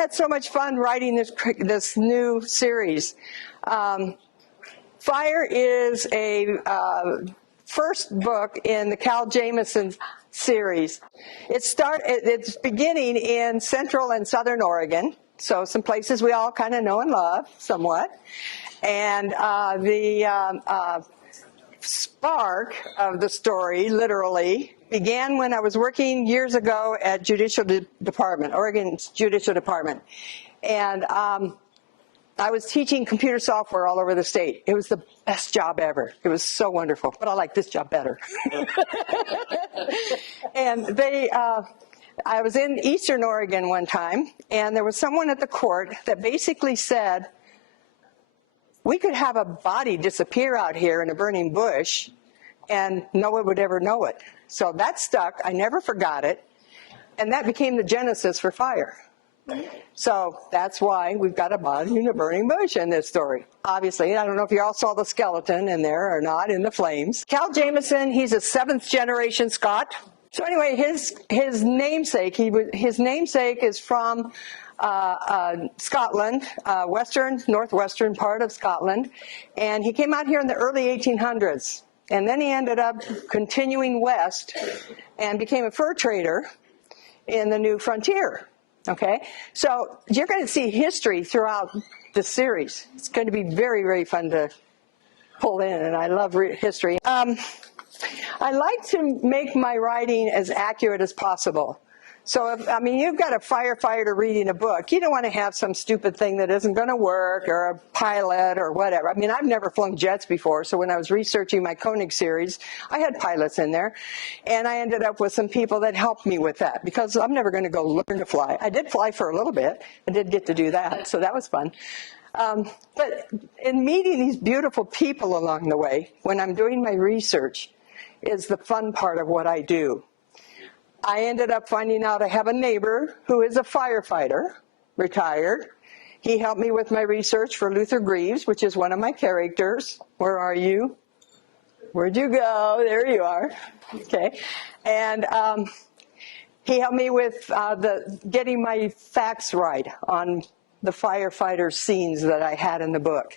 had so much fun writing this new series. Fire is a first book in the Cal Jamison series. It's beginning in Central and Southern Oregon, so some places we all kind of know and love somewhat. And the spark of the story, literally, began when I was working years ago at Oregon's Judicial Department. And I was teaching computer software all over the state. It was the best job ever. It was so wonderful, but I like this job better. And I was in Eastern Oregon one time, and there was someone at the court that basically said, we could have a body disappear out here in a burning bush, and no one would ever know it. So that stuck. I never forgot it, and that became the genesis for Fire. So that's why we've got a body in a burning bush in this story. Obviously, I don't know if you all saw the skeleton in there or not, in the flames. Cal Jamison, he's a 7th generation Scot. So anyway, his namesake is from Scotland, northwestern part of Scotland, and he came out here in the early 1800s. And then he ended up continuing west and became a fur trader in the new frontier. Okay, so you're going to see history throughout the series. It's going to be very, very fun to pull in, and I love history. I like to make my writing as accurate as possible. So, you've got a firefighter reading a book. You don't want to have some stupid thing that isn't going to work, or a pilot or whatever. I've never flown jets before, so when I was researching my Koenig series, I had pilots in there, and I ended up with some people that helped me with that, because I'm never going to go learn to fly. I did fly for a little bit. I did get to do that, so that was fun. But in meeting these beautiful people along the way, when I'm doing my research, is the fun part of what I do. I ended up finding out I have a neighbor who is a firefighter, retired. He helped me with my research for Luther Greaves, which is one of my characters. Where are you? Where'd you go? There you are. Okay. And he helped me with getting my facts right on the firefighter scenes that I had in the book.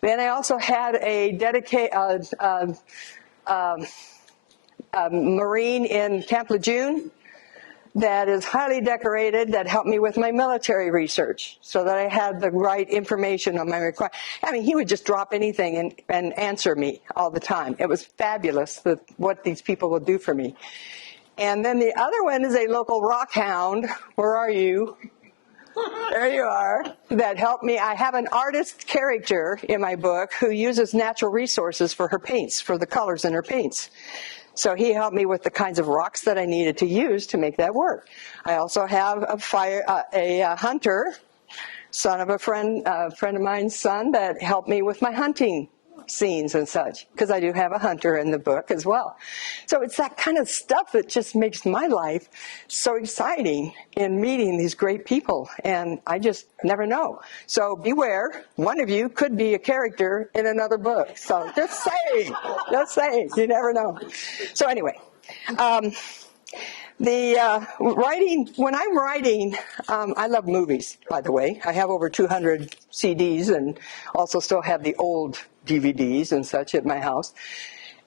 Then I also had a Marine in Camp Lejeune that is highly decorated, that helped me with my military research so that I had the right information on my requirement. He would just drop anything and answer me all the time. It was fabulous what these people will do for me. And then the other one is a local rock hound. Where are you? There you are. That helped me. I have an artist character in my book who uses natural resources for her paints, for the colors in her paints. So he helped me with the kinds of rocks that I needed to use to make that work. I also have a hunter, son of a friend of mine's son, that helped me with my hunting scenes and such, because I do have a hunter in the book as well. So it's that kind of stuff that just makes my life so exciting in meeting these great people, and I just never know. So beware, one of you could be a character in another book. So just saying, you never know. So anyway, when I'm writing, I love movies, by the way. I have over 200 CDs and also still have the old DVDs and such at my house.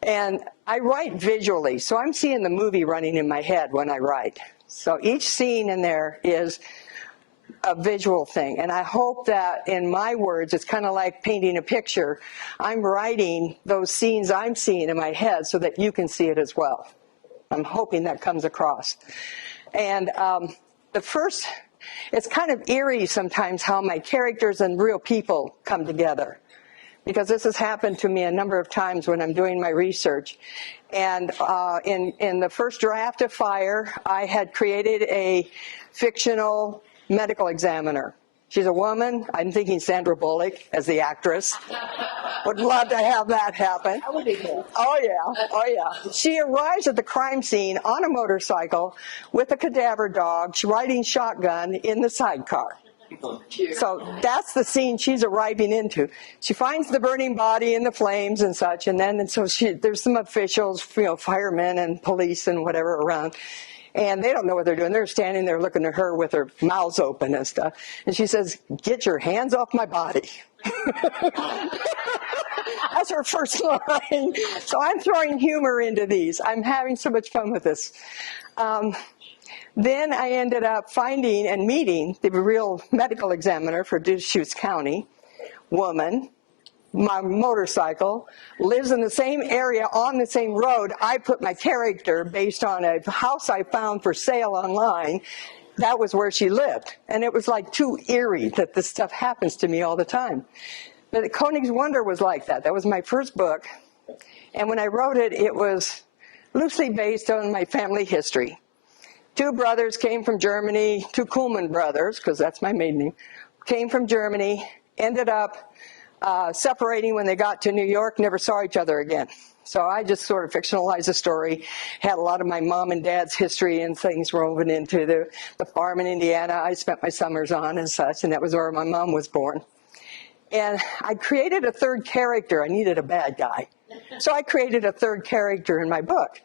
And I write visually, so I'm seeing the movie running in my head when I write. So each scene in there is a visual thing. And I hope that in my words, it's kind of like painting a picture. I'm writing those scenes I'm seeing in my head so that you can see it as well. I'm hoping that comes across. And it's kind of eerie sometimes how my characters and real people come together, because this has happened to me a number of times when I'm doing my research. And in the first draft of Fire, I had created a fictional medical examiner. She's a woman. I'm thinking Sandra Bullock as the actress. Would love to have that happen. That would be cool. Oh, yeah. She arrives at the crime scene on a motorcycle with a cadaver dog, riding shotgun in the sidecar. So that's the scene she's arriving into. She finds the burning body in the flames and such, and so there's some officials, firemen and police and whatever around. And they don't know what they're doing. They're standing there looking at her with her mouths open and stuff. And she says, "Get your hands off my body." That's her first line. So I'm throwing humor into these. I'm having so much fun with this. Then I ended up finding and meeting the real medical examiner for Deschutes County, woman, my motorcycle, lives in the same area on the same road. I put my character based on a house I found for sale online. That was where she lived. And it was like too eerie that this stuff happens to me all the time. But Konig's Wonder was like that. That was my first book. And when I wrote it, it was loosely based on my family history. Two brothers came from Germany, two Kuhlmann brothers, because that's my maiden name, came from Germany, ended up separating when they got to New York, never saw each other again. So I just sort of fictionalized the story, had a lot of my mom and dad's history and things woven into the farm in Indiana I spent my summers on and such, and that was where my mom was born. And I created a third character. I needed a bad guy. So I created a third character in my book.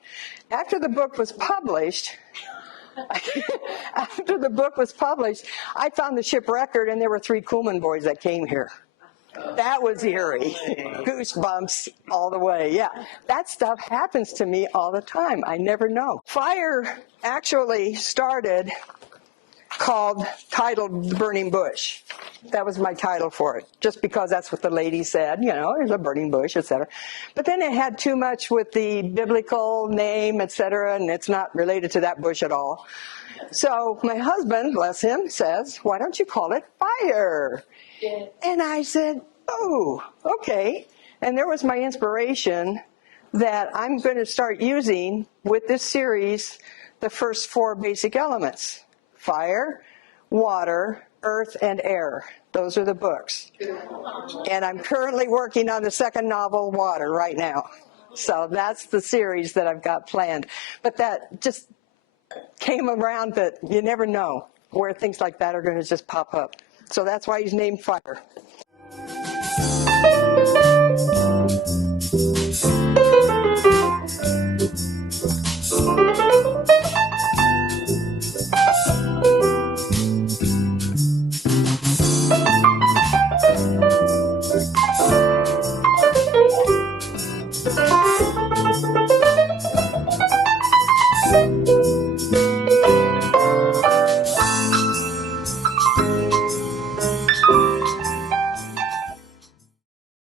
After the book was published, I found the ship record, and there were 3 Kuhlmann boys that came here. That was eerie. Goosebumps all the way. Yeah, that stuff happens to me all the time. I never know. Fire actually started titled The Burning Bush. That was my title for it, just because that's what the lady said, you know, there's a burning bush, etc. But then it had too much with the biblical name, etc., and it's not related to that bush at all. So my husband, bless him, says, "Why don't you call it Fire?" And I said, "Oh, okay." And there was my inspiration that I'm going to start using with this series the first 4 basic elements: fire, water, earth, and air. Those are the books. And I'm currently working on the second novel, Water, right now. So that's the series that I've got planned. But that just came around that you never know where things like that are going to just pop up. So that's why he's named Fire.